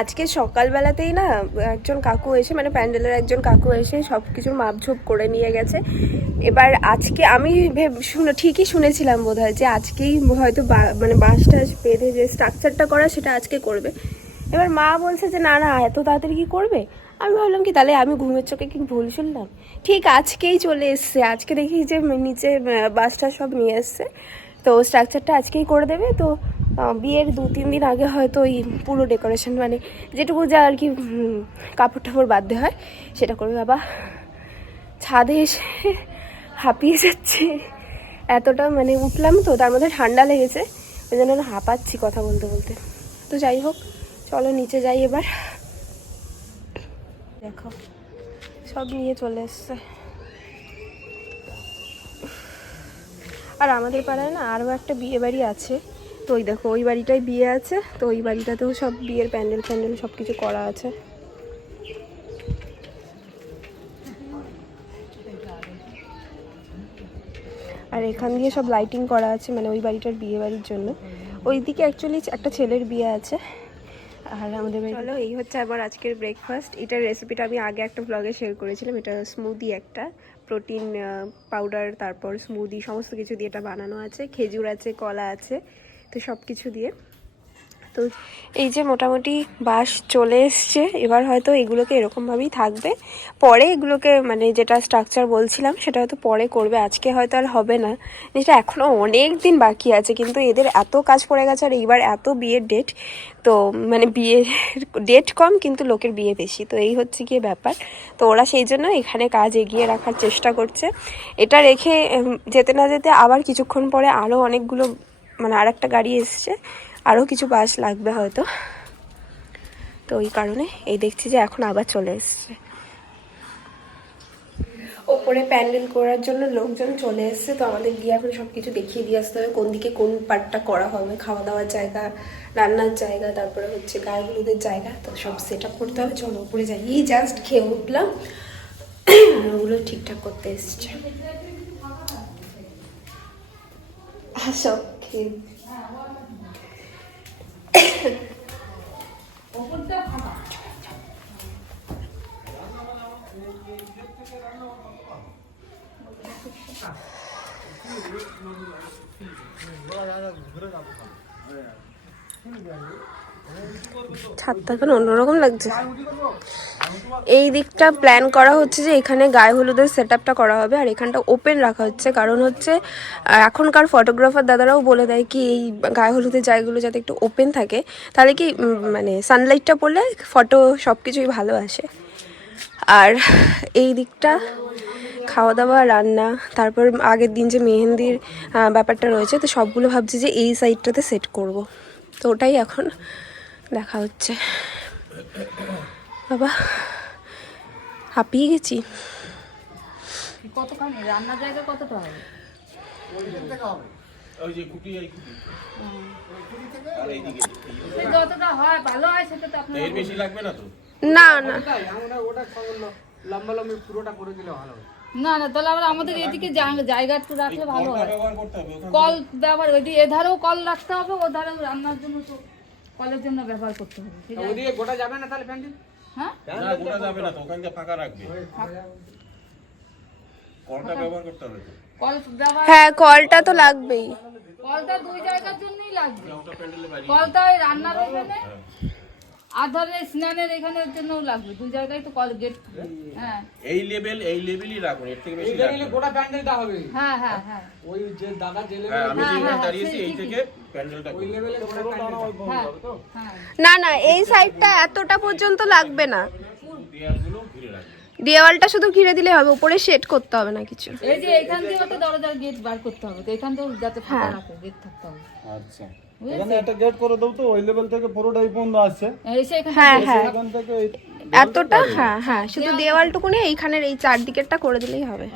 আজকে সকালবেলাতেই না একজন কাকু এসে, মানে প্যান্ডেলের একজন কাকু এসে সব কিছুর মাপঝোপ করে নিয়ে গেছে। এবার আজকে আমি ঠিকই শুনেছিলাম বোধহয় যে আজকেই হয়তো মানে বাঁশটা বেঁধে যে স্ট্রাকচারটা করা সেটা আজকে করবে। এবার মা বলছে যে না না এত তাড়াতাড়ি কি করবে। আমি ভাবলাম কি তাহলে আমি ঘুমের চোখে কি ভুল শুনলাম। ঠিক আজকেই চলে এসছে, আজকে দেখি যে নিচে বাসটা সব নিয়ে এসছে, তো স্ট্রাকচারটা আজকেই করে দেবে। তো বিয়ের 2-3 দিন আগে হয়তো ওই পুরো ডেকোরেশন মানে যেটুকু যা আর কি কাপড় টাপড় বাঁধতে হয় সেটা করবে। বাবা ছাদে এসে হাঁপিয়ে যাচ্ছে, এতটা মানে উঠলাম তো, তার মধ্যে ঠান্ডা লেগেছে, ওই জন্য হাঁপাচ্ছি কথা বলতে বলতে। তো যাই হোক চলো নিচে যাই এবার। দেখো সব নিয়ে চলে এসছে। আর আমাদের পাড়ায় না আরও একটা বিয়ে বাড়ি আছে, তো ওই দেখো ওই বাড়িটায় বিয়ে আছে, তো ওই বাড়িটাতেও সব বিয়ের প্যান্ডেল ফ্যান্ডেল সব কিছু করা আছে। আর এখান দিয়ে সব লাইটিং করা আছে, মানে ওই বাড়িটার বিয়ে বাড়ির জন্য। ওইদিকে অ্যাকচুয়ালি একটা ছেলের বিয়ে আছে। আর আমাদের বাড়ি চলো, এই হচ্ছে আবার আজকের ব্রেকফাস্ট। এটার রেসিপিটা আমি আগে একটা ব্লগে শেয়ার করেছিলাম। এটা স্মুদি, একটা প্রোটিন পাউডার, তারপর স্মুদি সমস্ত কিছু দিয়ে এটা বানানো আছে। খেজুর আছে, কলা আছে, তো সব কিছু দিয়ে। তো এই যে মোটামুটি বাস চলে এসছে, এবার হয়তো এগুলোকে এরকমভাবেই থাকবে। পরে এগুলোকে মানে যেটা স্ট্রাকচার বলছিলাম সেটা হয়তো পরে করবে, আজকে হয়তো আর হবে না। যেটা এখনও অনেক দিন বাকি আছে, কিন্তু এদের এত কাজ পড়ে গেছে। আর এইবার এত বিয়ের ডেট, তো মানে বিয়ের ডেট কম কিন্তু লোকের বিয়ে বেশি, তো এই হচ্ছে গিয়ে ব্যাপার। তো ওরা সেই জন্য এখানে কাজ এগিয়ে রাখার চেষ্টা করছে। এটা রেখে যেতে না যেতে আবার কিছুক্ষণ পরে আরও অনেকগুলো মানে আর একটা গাড়ি এসছে, আরও কিছু বাস লাগবে হয়তো। তো ওই কারণে এই দেখছি যে এখন আবার চলে এসছে। ওপরে প্যান্ডেল করার জন্য লোকজন চলে এসছে, তো আমাদের গিয়ে এখন সব কিছু দেখিয়ে দিয়ে আসতে হবে কোন দিকে কোন পার্টটা করা হবে। খাওয়া দাওয়ার জায়গা, রান্নার জায়গা, তারপরে হচ্ছে গায়ে হলুদের জায়গা, তো সব সেট আপ করতে হবে। চলো ওপরে যাই, এই জাস্ট খেয়ে উঠলাম, ওগুলো ঠিকঠাক করতে এসছে। আসো খেয়ে ছাদটা এখন অন্যরকম লাগছে। এই দিকটা প্ল্যান করা হচ্ছে যে এখানে গায়ে হলুদের সেট আপটা করা হবে, আর এখানটা ওপেন রাখা হচ্ছে। কারণ হচ্ছে এখনকার ফটোগ্রাফার দাদারাও বলে দেয় কি এই গায়ে হলুদের জায়গাগুলো যাতে একটু ওপেন থাকে, তাহলে কি মানে সানলাইটটা পড়লে ফটো সব কিছুই ভালো আসে। আর এই দিকটা খাওয়া দাওয়া, রান্না, তারপর আগের দিন যে মেহেন্দির ব্যাপারটা রয়েছে, তো সবগুলো ভাবছি যে এই সাইডটাতে সেট করব। তো ওটাই এখন দেখা হচ্ছে। বাবা হাঁপিয়ে গেছি। কতখানি রান্নার জায়গা কতটা হবে? যতটা হয় ভালো হয় সেটা তো আপনার এর বেশি লাগবে না তো। না না ওটা লম্বা লম্বি পুরোটা করে দিলে ভালো হয়। না না, তাহলে আমরা আমাদের এদিকে জায়গা একটু রাখলে ভালো হয়। কল ব্যবহার ওইদিকে এধারেও কল রাখতে হবে, ওধারেও রান্নার জন্য তো কলের জন্য ব্যবহার করতে হবে। ওইদিকে গোটা যাবে না তাহলে প্যান্ডেল? হ্যাঁ না গোটা যাবে না তো, ওখান থেকে ফাঁকা রাখবে। কলটা ব্যবহার করতে হবে তো। কল ব্যবহার, হ্যাঁ কলটা তো লাগবেই। কলটা দুই জায়গার জন্যই লাগবে। কলটা ওই রান্নার ওখানে আর ধরে স্নানের এখানের জন্যও লাগবে, দুই জায়গায় তো কল গেট। হ্যাঁ এই লেভেলই রাখুন, এর থেকে বেশি রাখবেন না। গোটা প্যান্ডেলটা হবে। হ্যাঁ হ্যাঁ হ্যাঁ, ওই যে দাদা যে হ্যাঁ, লেভেলে আমি যেখানে দাঁড়িয়েছি এই থেকে প্যান্ডেলটা ওই লেভেলে গোটা প্যান্ডেলটা হ্যাঁ হবে তো। হ্যাঁ। না না এই সাইডটা এতটা পর্যন্ত লাগবে না, দেয়ালগুলো ঘিরে রাখবেন। দেওয়ালটা শুধু ঘিরে দিলে হবে, উপরে সেট করতে হবে না কিছু। এই যে এখান থেকে তো দরজার গেট বার করতে হবে, তো এখান থেকে যাতে ফাঁকা রাখে গেট থাকতে হবে। আচ্ছা, এখানে একটা গেট করে দাও তো, ওই লেভেল থেকে পুরোটাই বন্ধ আছে। এসে এখানে হ্যাঁ হ্যাঁ এখান থেকে এতটা, হ্যাঁ হ্যাঁ শুধু দেওয়ালটুকুনি এইখানের এই চারদিকেরটা করে দিলেই হবে।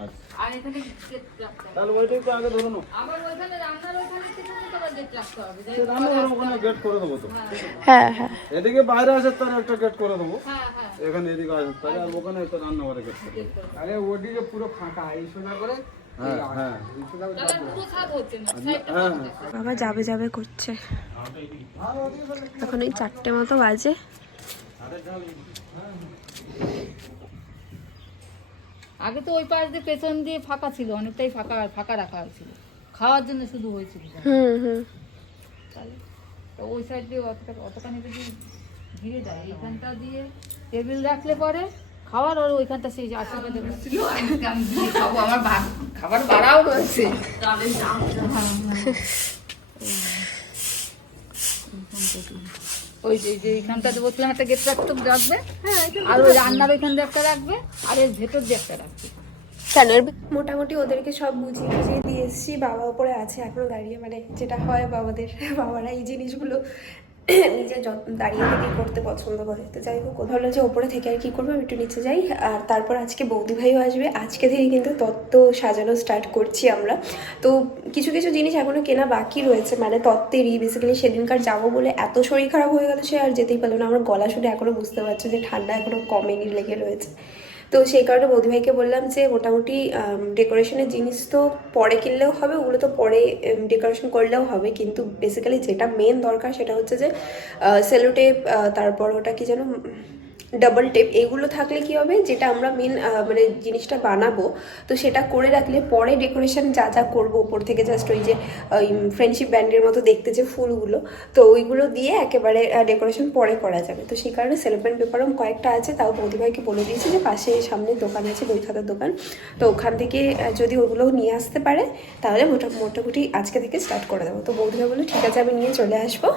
আর এখানে গেট রাখতে হবে। তাহলে ওইটাই তো আগে ধরে নাও, আবার ওইখানে রান্নার ওইখানে থেকে তো আবার গেট রাখতে হবে। রান্নাঘরের ওখানে গেট করে দেবো তো। হ্যাঁ হ্যাঁ এদিকে বাইরে আসে তার একটা গেট করে দেবো, হ্যাঁ হ্যাঁ এখানে এদিকে আসে তার, আর ওখানে একটা রান্নাঘরে গেট করে দেবো। আরে ওদিকে পুরো ফাঁকা, এই সোজা করে হ্যাঁ হ্যাঁ তাহলে পুরো ছাদ হচ্ছে না, সাইডটা হ্যাঁ বাবা যাবে যাবে করছে। এখন এই 4টে মতো বাজে, আগে তো ওই পাশ দিয়ে পেছন দিয়ে ফাঁকা ছিল, অনেকটাই ফাঁকা ফাঁকা রাখা হয়েছিল, খাওয়ার জন্য শুধু হয়েছিল। তো ওই সাইড দিয়ে অতখানি যদি ঘিরে যায়, এইখানটা দিয়ে টেবিল রাখলে পরে খাবার, আর ওইখানটা সেই আশেপাশে খাবো, আমার খাবার বাড়াও রয়েছে। ওই যে এইখানটাতে বসলাম, একটা গেট রাখবে, আর ওই রান্নার ওইখান দিয়ে একটা রাখবে, আর এর ভেতর দিয়ে একটা রাখবে। মোটামুটি ওদেরকে সব বুঝিয়ে দিয়ে এসেছি। বাবা ওপরে আছে এখনো দাঁড়িয়ে, মানে যেটা হয় বাবারা এই জিনিসগুলো নিজে দাঁড়িয়ে থেকে করতে পছন্দ করে। তো যাই হোক, হলো যে ওপরে থেকে আর কি করবো, আমি একটু নিচে যাই। আর তারপর আজকে বৌদি ভাইও আসবে, আজকে থেকে কিন্তু তত্ত্ব সাজানো স্টার্ট করছি আমরা। তো কিছু কিছু জিনিস এখনো কেনা বাকি রয়েছে, মানে তত্ত্বেরই। বেসিক্যালি সেদিনকার যাবো বলে এত শরীর খারাপ হয়ে গেল, সে আর যেতেই পারলো না। আমার গলা শুনে এখনো বুঝতে পারছো যে ঠান্ডা এখনো কমেনি, লেগে রয়েছে। তো সেই কারণে বৌদিভাইকে বললাম যে মোটামুটি ডেকোরেশনের জিনিস তো পরে কিনলেও হবে, ওগুলো তো পরে ডেকোরেশন করলেও হবে, কিন্তু বেসিক্যালি যেটা মেন দরকার সেটা হচ্ছে যে সেলো টেপ, তারপর ওটা কি যেন ডাবল টেপ, এগুলো থাকলে কি হবে, যেটা আমরা মেন মানে জিনিসটা বানাবো, তো সেটা করে রাখলে পরে ডেকোরেশন যা যা করবো ওপর থেকে জাস্ট ওই যে ফ্রেন্ডশিপ ব্যান্ডের মতো দেখতে যে ফুলগুলো, তো ওইগুলো দিয়ে একেবারে ডেকোরেশন পরে করা যাবে। তো সেই কারণে সেলোপেন পেপারও কয়েকটা আছে, তাও বৌদিভাইকে বলে দিয়েছি যে পাশে সামনে দোকান আছে, বই খাতার দোকান, তো ওখান থেকে যদি ওগুলো নিয়ে আসতে পারে তাহলে মোটামুটি আজকে থেকে স্টার্ট করে দেবো। তো বৌদিভাই বললো ঠিক আছে, আমি নিয়ে চলে আসবো।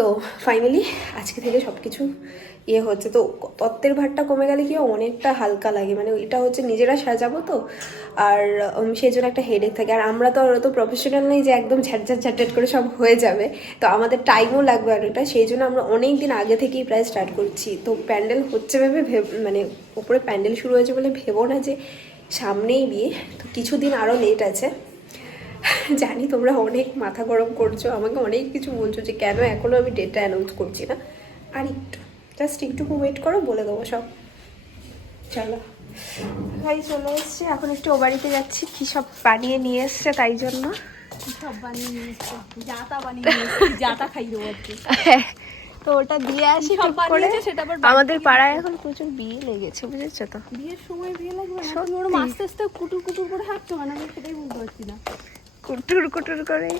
তো ফাইনালি আজকে থেকে সব কিছু হচ্ছে। তো তত্ত্বের ভারটা কমে গেলে কি অনেকটা হালকা লাগে, মানে এটা হচ্ছে নিজেরা সাজাবো তো, আর সেই জন্য একটা হেডেক থাকে। আর আমরা তো আর অত প্রফেশনাল নেই যে একদম ঝ্যাট করে সব হয়ে যাবে, তো আমাদের টাইমও লাগবে অনেকটা, সেই জন্য আমরা অনেক দিন আগে থেকেই প্রায় স্টার্ট করছি। তো প্যান্ডেল হচ্ছে মানে ওপরে প্যান্ডেল শুরু হয়েছে বলে ভেবো না যে সামনেই বিয়ে, তো কিছুদিন আরও লেট আছে। জানি তোমরা অনেক মাথা গরম করছো, আমাকে অনেক কিছু বলছো যে কেন এখনও আমি ডেটটা অ্যানাউন্স করছি না। আর জাস্ট একটুকু ওয়েট করো, বলে দেবো সব। চলো, ভাই চলে এসছে, এখন একটু ও বাড়িতে যাচ্ছি, কী সব বানিয়ে নিয়ে এসছে, তাই জন্য সব বানিয়ে নিয়ে এসছে, যাতা বানিয়ে নিয়ে এসছে, যাতা খাই দেবো আর কি। তো ওটা দিয়ে আসি সব টুক করে। বানিয়েছে, সেটা আবার আমাদের পাড়ায় এখন প্রচুর বিয়ে লেগেছে, বুঝেছো তো। বিয়ের সময় বিয়ে লাগবে না, তুমি ওর আস্তে আস্তে কুটুর কুটুর করে হাঁটছো, মানে আমি সেটাই বুঝতে পারছি না। কুটুর করে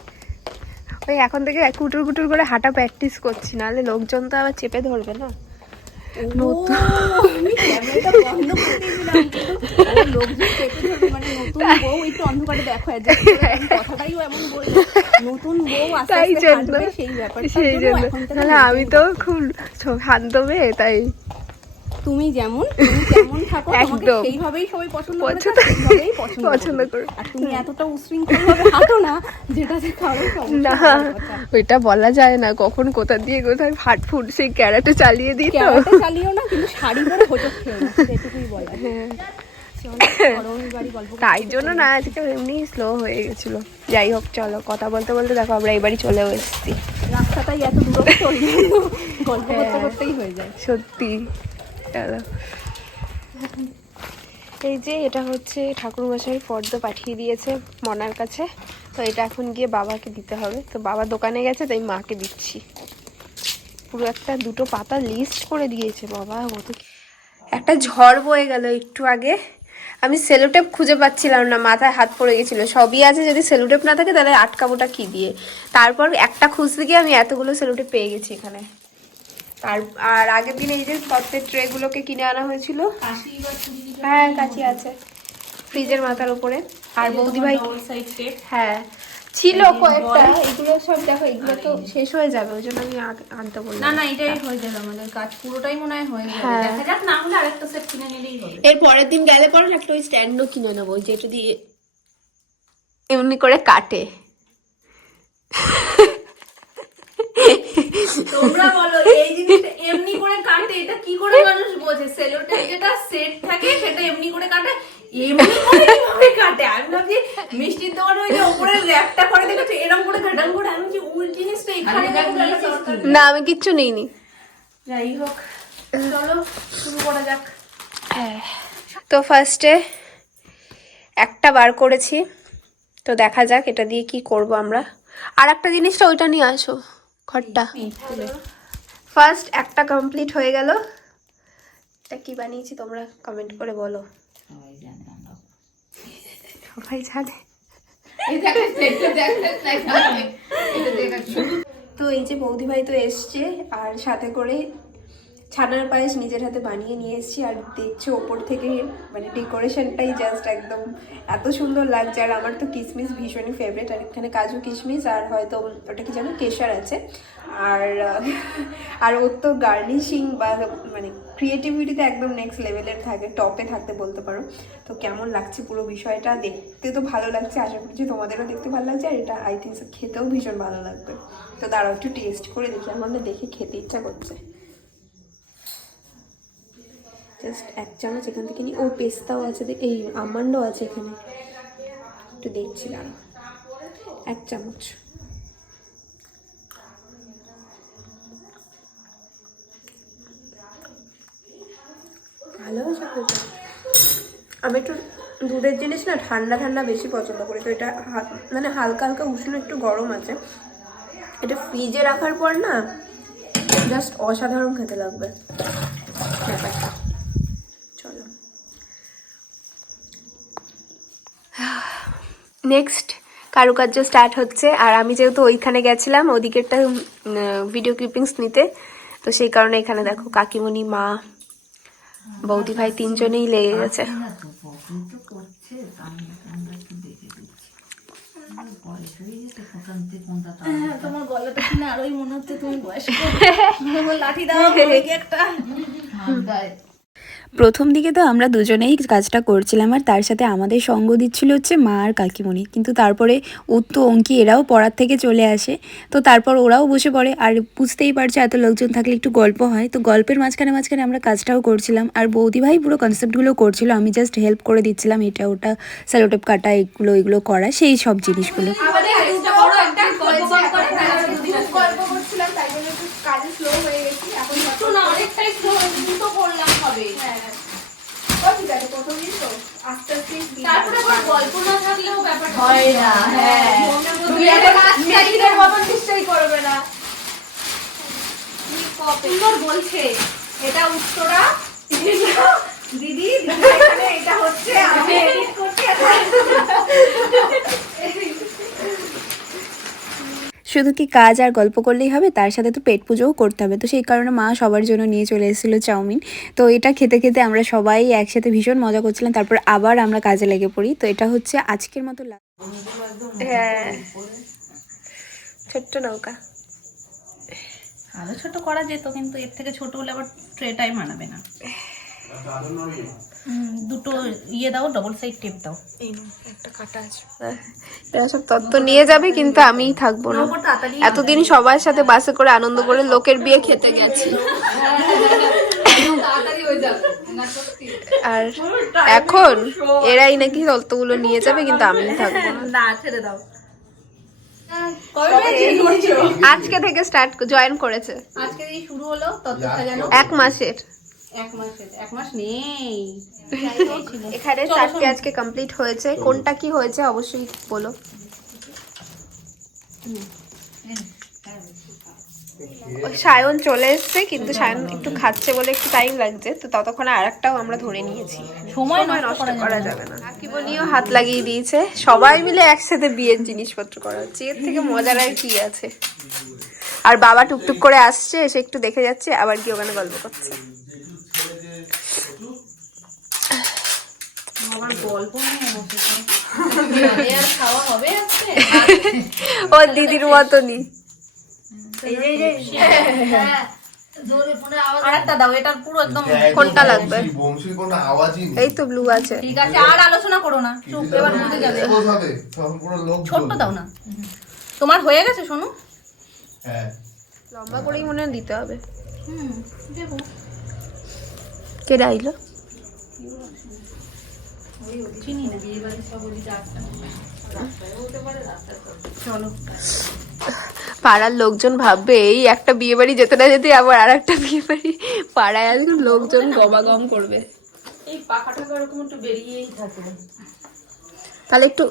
ওই এখন থেকে কুটুর করে হাঁটা প্র্যাকটিস করছি, নাহলে লোকজন তো আবার চেপে ধরবে না। আমি ক্যামেরাটা বন্ধ করে দিয়েছিলাম, কিন্তু লোকজন চেপে ধরবে, মানে নতুন বউ একটু অন্ধকারে দেখো, কথাটাই এমন বললো, নতুন বউ আস্তে আস্তে হাঁটবে, সেই ব্যাপারটা। সেই জন্য আমি তো খুব শান্ত মেয়ে, তাই তুমি যেমন কেমন থাকো, তোমাকে সেইভাবেই সবাই পছন্দ করে, সেইভাবেই পছন্দ করে। আর তুমি এতটা উশৃঙ্খল ভাবে হাঁটো না, যেটাতে কারো সমস্যা না, ওইটা বলা যায় না কখন কোথা দিয়ে কোথায় ফাটফুট সেই ক্যারাটে চালিয়ে দিই, তো ক্যারাটে চালিও না, কিন্তু শাড়ি পরে হোঁচট খেও না, সেটুকুই বলা। তাই জন্য না, আজকে এমনি স্লো হয়ে গেছিল। যাই হোক, চলো, কথা বলতে বলতে দেখো আমরা এবারই চলেও এসেছি। রাস্তাটাই এত দূরত্ব, গল্প করতে করতেই হয়ে যায় সত্যি। চলো, এই যে এটা হচ্ছে ঠাকুরমশাই ফর্দ পাঠিয়ে দিয়েছে মনার কাছে, তো এটা এখন গিয়ে বাবাকে দিতে হবে। তো বাবা দোকানে গেছে, তাই মাকে দিচ্ছি। পুরো একটা দুটো পাতা লিস্ট করে দিয়েছে বাবা। একটা ঝড় বয়ে গেল একটু আগে, আমি সেলোটেপ খুঁজে পাচ্ছিলাম না, মাথায় হাত পড়ে গেছিলো। সবই আছে, যদি সেলোটেপ না থাকে তাহলে আটকাবোটা কি দিয়ে। তারপর একটা খুঁজতে গিয়ে আমি এতগুলো সেলোটেপ পেয়ে গেছি এখানে। আর আগের দিন এই যে তত্ত্বের ট্রেগুলোকে কিনে আনা হয়েছিল। হ্যাঁ, কাঁচি আছে ফ্রিজের মাথার উপরে। আর বৌদিভাই, হ্যাঁ ছিল কয়েকটা, এগুলো সব দেখো, এগুলো তো শেষ হয়ে যাবে, ওই জন্য আমি আনতে বললাম। না, এটাই হয়ে যাবে আমাদের কাজ, পুরোটাই মনে হয় হয়ে যাবে। দেখা যাক, না হলে আরেকটা সেট কিনে নিলেই হবে। এর পরের দিন গেলে পরে একটা ওই স্ট্যান্ডও কিনে নেবো, যেটা দিয়ে এমনি করে কাটে। তোমরা বলো, এই জিনিসটা এমনি করে কাটে, এটা কি করে মানুষ বোঝে? সেলোটেপ যেটা সেট থাকে সেটা এমনি করে কাটে, এমনি করে কিভাবে কাটে? আমি ভাবছি মিষ্টির দোকানে ওই যে উপরে র্যাপটা করে দেখেছো, এরকম করে ঘাটাং করে, আমি যে ওই জিনিসটা এখানে না, আমি কিচ্ছু নিইনি। যাই হোক, চলো শুরু করা যাক। তো ফার্স্টে একটা বার করেছি, তো দেখা যাক এটা দিয়ে কি করব আমরা। আর একটা জিনিসটা ওইটা নিয়ে আসো, ঘরটা। ফার্স্ট একটা কমপ্লিট হয়ে গেল। এটা কি বানিয়েছি তোমরা কমেন্ট করে বলো। সবাই জানে। তো এই যে বৌদি ভাই তো এসছে, আর সাথে করে ছানার পায়েস নিজের হাতে বানিয়ে নিয়ে এসেছি। আর দেখছো ওপর থেকে মানে ডেকোরেশনটাই জাস্ট একদম এত সুন্দর লাগছে। আর আমার তো কিশমিশ ভীষণই ফেভারিট, আর এখানে কাজু কিশমিশ আর হয়তো ওটা কি জানো কেশর আছে। আর ওর তো গার্নিশিং বা মানে ক্রিয়েটিভিটিতে একদম নেক্সট লেভেলের থাকে, টপে থাকতে বলতে পারো। তো কেমন লাগছে পুরো বিষয়টা, দেখতে তো ভালো লাগছে, আশা করছি তোমাদেরও দেখতে ভালো লাগছে। আর এটা আই থিঙ্ক খেতেও ভীষণ ভালো লাগবে। তো দাঁড়াও একটু টেস্ট করে দেখি, আমার না দেখে খেতে ইচ্ছা করছে। জাস্ট এক চামচ এখান থেকে নিই। ও পেস্তাও আছে, এই আমন্ডও আছে এখানে, একটু দেখছি দাঁড়াও। এক চামচ। ভালো আছে খেতে। আমি একটু দুধের জিনিস না ঠান্ডা ঠান্ডা বেশি পছন্দ করি, তো এটা মানে হালকা হালকা উষ্ণ একটু গরম আছে। এটা ফ্রিজে রাখার পর না জাস্ট অসাধারণ খেতে লাগবে ব্যাপারটা। চলো নেক্সট কারুকার্য স্টার্ট হচ্ছে। আর আমি যেহেতু ওইখানে গেছিলাম ওদিকে একটা ভিডিও ক্লিপিংস নিতে, তো সেই কারণে এখানে দেখো কাকিমণি, মা, বৌদি ভাই তিনজনেই লেগে গেছে। তোমার গলাটা শুনে আরোই মনে হচ্ছে তুমি বয়স্ক। লাঠি দাও একটা। প্রথম দিকে তো আমরা দুজনেই কাজটা করছিলাম, আর তার সাথে আমাদের সঙ্গ দিচ্ছিল হচ্ছে মা আর কাকিমণি। কিন্তু তারপরে উত্তু, অঙ্কি এরাও পড়ার থেকে চলে আসে, তো তারপর ওরাও বসে পড়ে। আর বুঝতেই পারছো এত লোকজন থাকলে একটু গল্প হয়, তো গল্পের মাঝখানে মাঝখানে আমরা কাজটাও করছিলাম। আর বৌদি ভাই পুরো কনসেপ্টগুলো করছিল, আমি জাস্ট হেল্প করে দিচ্ছিলাম, এটা ওটা সেলোটেপ কাটা এগুলো করা, সেই সব জিনিসগুলো। বলছে এটা উত্তরা দিদি, এটা হচ্ছে শুধু কি কাজ আর গল্প করলেই হবে, তার সাথে তো পেট পুজোও করতে হবে। তো সেই কারণে মা সবার জন্য নিয়ে চলে এসেছিলো চাউমিন। তো এটা খেতে খেতে আমরা সবাই একসাথে ভীষণ মজা করছিলাম। তারপর আবার আমরা কাজে লেগে পড়ি। তো এটা হচ্ছে আজকের মতো। হ্যাঁ, ছোট্ট নৌকা। আরো ছোট করা যেত, কিন্তু এর থেকে ছোট হলে আবার ট্রেটাই মানাবে না। দুটো ইয়ে দাও, ডবল সাইড টেপ দাও। একটা কাটা আছে। এরা সব তত্ত্ব নিয়ে যাবে, কিন্তু আমিই থাকবো না। এতদিন সবার সাথে বাসে করে আনন্দ করে লোকের বিয়ে খেতে গেছি, আর এখন এরাই নাকি তত্ত্বগুলো নিয়ে যাবে, কিন্তু আমিই থাকবো না। ছেড়ে দাও। আজকে থেকে স্টার্ট জয়েন করেছে। আজকে দিয়ে শুরু হলো তত্ত্ব সাজানো। 1 মাসের। 1 মাস নেই। এখানে 4টি আজকে কমপ্লিট হয়েছে। কোনটা কি হয়েছে অবশ্যই বলো। সায়ন চলে এসছে, কিন্তু সায়ন একটু খাচ্ছে বলে একটু টাইম লাগছে, তো ততক্ষণে আরেকটাও আমরা ধরে নিয়েছি। সময় নষ্ট করা যাবে না। কাকিমণিও হাত লাগিয়ে দিয়েছে, সবাই মিলে একসাথে বিয়ের জিনিসপত্র করা হচ্ছে, এর থেকে মজার আর কি আছে। আর বাবা টুকটুক করে আসছে, এসে একটু দেখে যাচ্ছে, আবার কি ওখানে গল্প করছে। ও দিদির মতনই। আরেকটা দাও, এটা পুরো একদম। কোনটা লাগবে? এই তো ব্লু আছে। ঠিক আছে, আর আলোচনা করো না, চুপ। এবার বুঝে যাবে। ছোট্ট দাও না। তোমার হয়ে গেছে শোনো। লম্বা করেই মনে হয় দিতে হবে। দেবো। কে ডাইলো? চিনি না। চলো। পাড়ার লোকজন ভাববে এই একটা বিয়ে বাড়ি যেতে না যেতে আবার আর একটা বিয়ে বাড়ি, পাড়ায় আসলে লোকজন গমাগম করবে। এই পাখাটা এরকম একটু বেরিয়েই থাকে। তাহলে একটু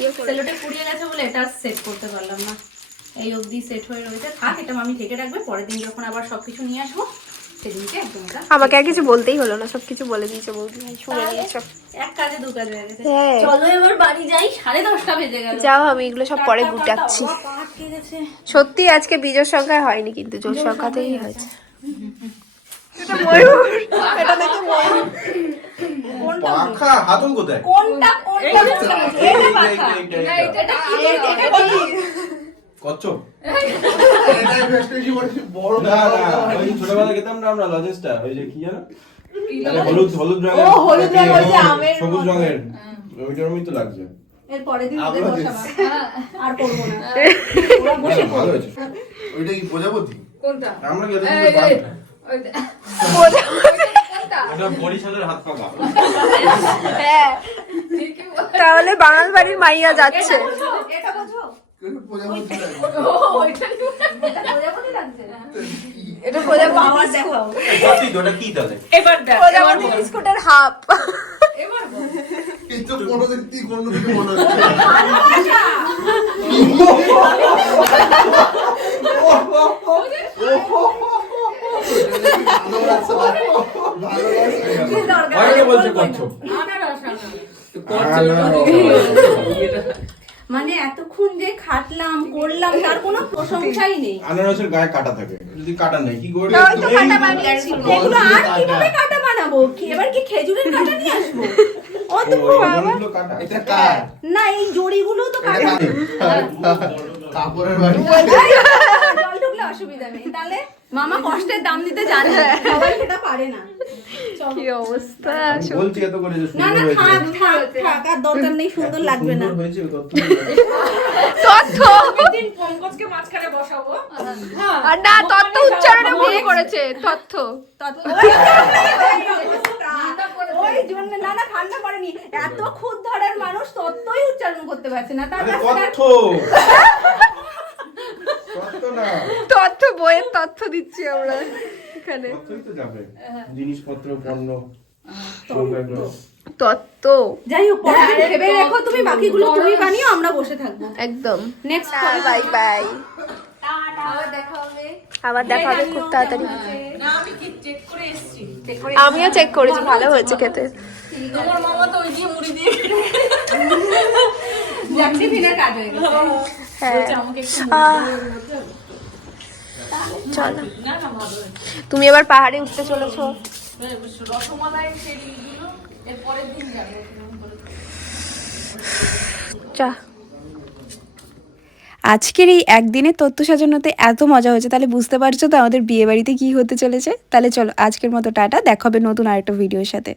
ইয়ে করে সেলোটে পুড়িয়ে গেছে বলে এটা সেট করতে পারলাম না। এই অবধি সেট হয়ে রয়েছে, থাক এটা মামি ঢেকে রাখবে, পরের দিন যখন আবার সবকিছু নিয়ে আসবো সেদিনকে একদম এটা আমাকে আর কিছু বলতেই হলো না, সবকিছু বলে দিয়েছে বৌদি, শুনে নিয়েছো। এক কাজে দু কাজ হয়ে গেছে। হ্যাঁ। চলো এবার বাড়ি যাই, 10:30 বেজে গেল। যাও, আমি এগুলো সব পরে গুটাচ্ছি। সত্যি আজকে বিজোর সংখ্যায় হয়নি, কিন্তু জোর সংখ্যাতেই হয়েছে। এটা ময়ূর, এটা দেখে ময়ূর। পাখা হাতল কোথায়? কোনটা কোনটা এটা পাখা। এটা কি? কচ্ছপ। না না, ওই ছোটবেলায় খেতাম না আমরা লজেসটা, ওই যে কি জানো, হলুদ হলুদ রঙের, হলুদ রঙের ওই যে আমের সবুজ রঙের, ওইটার মধ্যে লাগছে। এর পরের দিন ওদের বসাবা, আর করবো না। ভালো হয়েছে। ওইটা কি প্রজাপতি? কোনটা? আমরা গেলে ওইটা। এটা বরিশালের হাত পাকা। হ্যাঁ, তাহলে বাঙাল বাড়ির মাইয়া যাচ্ছে। এটা বোঝো? প্রজাপতি লাগে। এটা প্রজাপতি লাগছে? এটা প্রজাপতি আবার দেখাও। সত্যি তো, ওটা কি তাহলে? এবার দেখ। প্রজাপতি বিস্কুটের হাফ। এবার বল। এই তো কোনোদিন তুই কোনোদিন মনে হচ্ছে। ভালোবাসা। অনেকে বলছে কচ্ছপ। আনারস, আনারস। মানে এতক্ষণ যে খাটলাম করলাম তার কোনো প্রশংসাই নেই। আনারসের গায়ে কাটা থাকে, যদি কাটা নেই কি করে? ওই তো কাটা বানিয়েছি। এগুলো আর কিভাবে কাটা বানাবো? এবার কি খেজুরের কাটা নিয়ে আসবো? অত ওইগুলো কাটা। এটা কার? না, এই জড়িগুলো তো কাটা। কাপড়ের বাড়ি। জল ঢুকলে অসুবিধা নেই, তাহলে মামা কষ্টের দাম দিতে জানে, সবাই সেটা পারে না। কি অবস্থা। আমি বলছি এত করে যে না সুন্দর না, হয়েছে। থাক থাক থাক, আর দরকার নেই, সুন্দর লাগবে না। সুন্দর হয়েছে তত। তথ্য দিন পঙ্কজকে মাঝখানে বসাবো। আর না, তথ্য উচ্চারণে ভুল করেছে। তথ্য ওই জন্য না না, ঠান্ডা পড়েনি, এত খুদ ধরার মানুষ তত্ত্বই উচ্চারণ করতে পারছে না, তার আরে কাছে তথ্য। তথ্য না। তথ্য, বইয়ের তথ্য দিচ্ছি আমরা এখানে। তথ্যই তো যাবে। জিনিসপত্র, পণ্য, তত্ত্ব যাই হোক, পরে ভেবে রেখো তুমি, বাকিগুলো তুমি বানিও, আমরা বসে থাকবো। একদম। নেক্সট বাই বাই, আবার দেখা হবে। আবার দেখা হবে খুব তাড়াতাড়ি। না, আমি কি চেক করে এসেছি। আমিও চেক করেছি, ভালো হয়েছে খেতে। তোমার মামা তো ওই দিয়ে মুড়ি দিয়ে যাচ্ছি, ফিরে কাজ হয়ে গেছে। হ্যাঁ, আমাকে একটু চলো। তুমি এবার পাহাড়ে উঠতে চলেছো। রসমালাই সেগুলো এর পরের দিন যাবো। চা। আজকের এই একদিনের তথ্য সাজানোতে এত মজা হয়েছে, তাহলে বুঝতে পারছো তো আমাদের বিয়ে বাড়িতে কি হতে চলেছে। তাহলে চলো, আজকের মতো টাটা, দেখা হবে নতুন আরেকটা ভিডিওর সাথে।